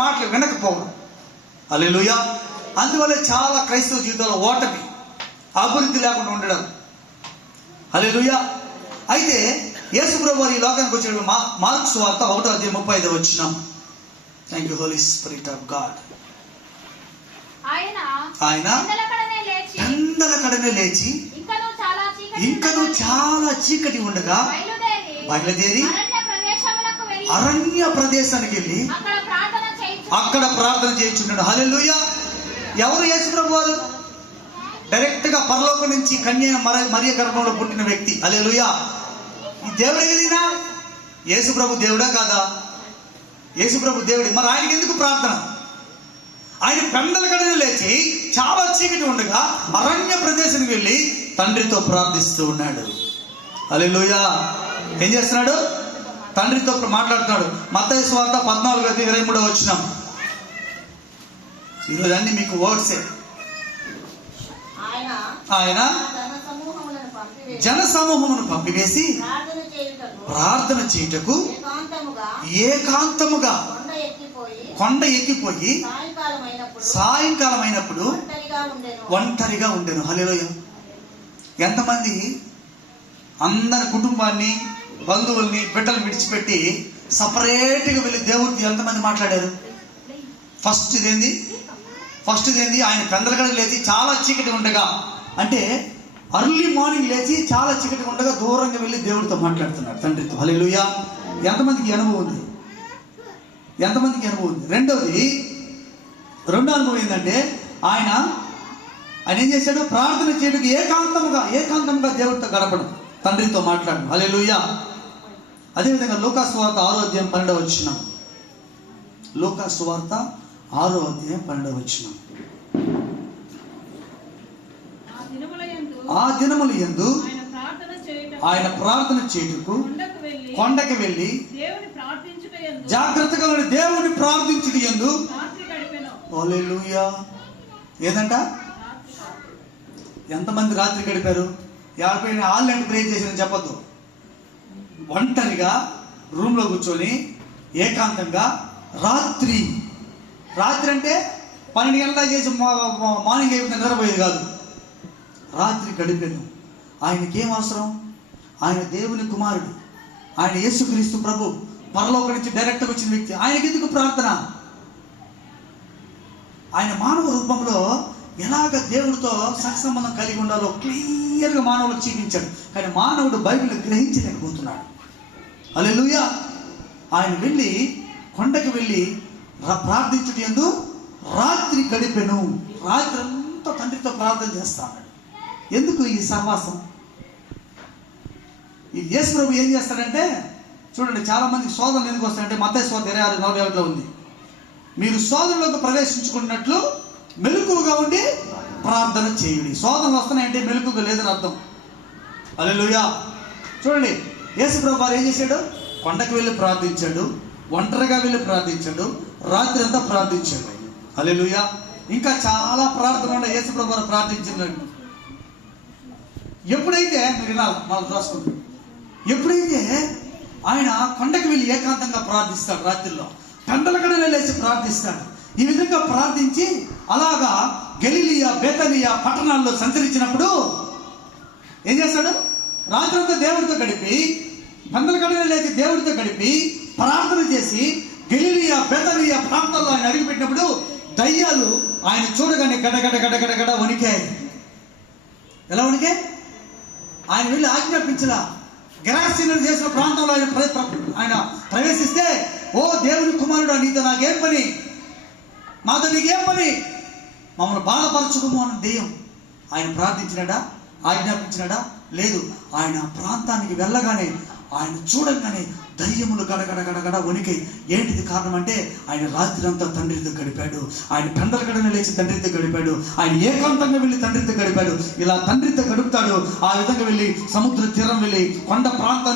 మాటలు వినకపోవడం. అల్లెలుయ అందువల్ల చాలా క్రైస్తవ జీవితంలో ఓటమి అభివృద్ధి లేకుండా ఉండడం. అల్లెలుయ అయితే యేసుప్రభు వారు ఈ లోకానికి వచ్చిన మా మార్క్స్ వార్త ఒకటో అధ్యాయం ముప్పై ఐదు వచ్చినాం. Thank you holy spirit of God ఆయన పెందల కడనే లేచి ఇంకనూ చాలా చీకటి ఉండగా బయలుదేరి అరణ్య ప్రదేశానికి వెళ్ళి అక్కడ ప్రార్థన చేయించున్నాడు. హల్లెలూయ. ఎవరు యేసుప్రభు వారు డైరెక్ట్గా పరలోకం నుంచి కన్య మర మరియ గర్భంలో పుట్టిన వ్యక్తి. అలెలుయ ఈ దేవుడు ఏదినా? యేసుప్రభు దేవుడా కాదా? యేసుప్రభు దేవుడి. మరి ఆయనకి ఎందుకు ప్రార్థన? ఆయన పెండల కడని లేచి చాలా చీకటి ఉండగా అరణ్య ప్రదేశానికి వెళ్ళి తండ్రితో ప్రార్థిస్తూ ఉన్నాడు. అలెలుయ ఏం చేస్తున్నాడు? తండ్రితో మాట్లాడుతున్నాడు. మత్తయి స్వార్థ పద్నాలుగు ఇరవై మూడో వచ్చినాం ఈరోజు అన్ని మీకు వర్డ్సే ఆయన జన సమూహమును పంపివేసి ప్రార్థన చేయుటకు ఏకాంతముగా కొండ ఎక్కిపోయి సాయంకాలం అయినప్పుడు ఒంటరిగా ఉండెను. హలోయ ఎంతమంది అందరి కుటుంబాన్ని బంధువుల్ని బిడ్డలు విడిచిపెట్టి సపరేట్గా వెళ్ళి దేవుడితో ఎంతమంది మాట్లాడారు? ఫస్ట్ ఇదేంది? ఫస్ట్ ఏంది? ఆయన పెందలగడ లేచి చాలా చీకటి ఉండగా అంటే అర్లీ మార్నింగ్ లేచి చాలా చీకటి ఉండగా దూరంగా వెళ్ళి దేవుడితో మాట్లాడుతున్నాడు తండ్రితో హల్లెలూయా. ఎంతమందికి అనుభవం ఉంది? ఎంతమందికి అనుభవం ఉంది? రెండోది రెండో అనుభవం ఏంటంటే ఆయన ఆయన ఏం చేశాడు? ప్రార్థన చేయడానికి ఏకాంతముగా ఏకాంతముగా దేవుడితో గడపడం తండ్రితో మాట్లాడడం. హల్లెలూయా. అదేవిధంగా లోకా వార్త ఆరోగ్యం అధ్యాయం పన్నెండవ వచ్చిన ఆరో అధ్యాయం పన్నెండవ వచ్చిన ఆ దినములు ఎందు ఆయన ప్రార్థన చేయుటకు కొండకు వెళ్ళి జాగ్రత్తగా ఉండి దేవుని ప్రార్థించుడు ఎందు ఏదంట? ఎంతమంది రాత్రి గడిపారు? యాభై ఆన్లైన్ ప్రే చేసిన చెప్పొద్దు. ఒంటరిగా రూమ్లో కూర్చొని ఏకాంతంగా రాత్రి రాత్రి అంటే పన్నెండు గంటల చేసి మా- మార్నింగ్ అయిపోతే నిద్రపోయేది కాదు. రాత్రి గడిపాను. ఆయనకి ఏం అవసరం? ఆయన దేవుని కుమారుడు. ఆయన యేసుక్రీస్తు ప్రభు. పరలోక నుంచి డైరెక్ట్గా వచ్చిన వ్యక్తి. ఆయనకి ఎందుకు ప్రార్థన? ఆయన మానవ రూపంలో ఎలాగ దేవుడితో సత్సంబంధం కలిగి ఉండాలో క్లియర్గా మానవులకు చూపించాడు. కానీ మానవుడు బైబిల్ గ్రహించలేకపోతున్నాడు. అలెలుయా ఆయన వెళ్ళి కొండకి వెళ్ళి ప్రార్థించుట ఎందు రాత్రి గడిపెను. రాత్రి అంతా తండ్రితో ప్రార్థన చేస్తాడు ఎందుకు ఈ సహవాసం ఈ యేసు ప్రభు ఏం చేస్తాడంటే చూడండి చాలా మందికి శోధనలు ఎందుకు వస్తాయంటే మత శోధ ఇరవై ఆరు నలభై ఒకటిలో ఉంది. మీరు శోధనలోకి ప్రవేశించుకున్నట్లు మెలకువగా ఉండి ప్రార్థన చేయండి. శోధనలు వస్తున్నాయంటే మెలకుగా లేదని అర్థం. అలెలుయా చూడండి యేసు ప్రభు వారు ఏం చేశాడు? కొండకు వెళ్ళి ప్రార్థించాడు ఒంటరిగా వెళ్ళి ప్రార్థించాడు రాత్రి అంతా ప్రార్థించాడు. అలెలుయా ఇంకా చాలా ప్రార్థన ఉన్నాయి. యేసు ప్రభు వారు ఎప్పుడైతే మీరు వినాలి మనం రాసుకుంటాం ఎప్పుడైతే ఆయన కొండకు వెళ్ళి ఏకాంతంగా ప్రార్థిస్తాడు రాత్రిలో కండలకడలే లేచి ప్రార్థిస్తాడు. ఈ విధంగా ప్రార్థించి అలాగా గెలిలియా బేతనియా పట్టణాల్లో సంచరించినప్పుడు ఏం చేస్తాడు? రాత్రంతా దేవుడితో గడిపి కందలకడలే లేచి దేవుడితో గడిపి ప్రార్థన చేసి గెలిలియా బేతనియా ప్రాంతాల్లో ఆయన అడుగుపెట్టినప్పుడు దయ్యాలు ఆయన చూడగానే గడగడ గడగడ గడ వణికాయి. ఎలా వణికాయి? ఆయన వెళ్ళి ఆజ్ఞాపించలా. గెరాసీనులు చేసిన ప్రాంతంలో ఆయన ఆయన ప్రవేశిస్తే ఓ దేవుని కుమారుడు నీతో నాకేం పని? మాతో నీకేం పని? మమ్మల్ని బాధపరచుకోము అన్న దెయ్యం ఆయన ప్రార్థించినాడా? ఆజ్ఞాపించినడా? లేదు. ఆయన ప్రాంతానికి వెళ్ళగానే ఆయన చూడంగానే దయ్యములు గడగడ గడగడ వణికై. ఏంటిది కారణం అంటే ఆయన రాత్రంతా తండ్రితో గడిపాడు. ఆయన పెందల గడన లేచి తండ్రితో గడిపాడు. ఆయన ఏకాంతంగా వెళ్ళి తండ్రితో గడిపాడు. ఇలా తండ్రితో గడుపుతాడు. ఆ విధంగా వెళ్ళి సముద్ర తీరం వెళ్ళి కొండ ప్రాంతం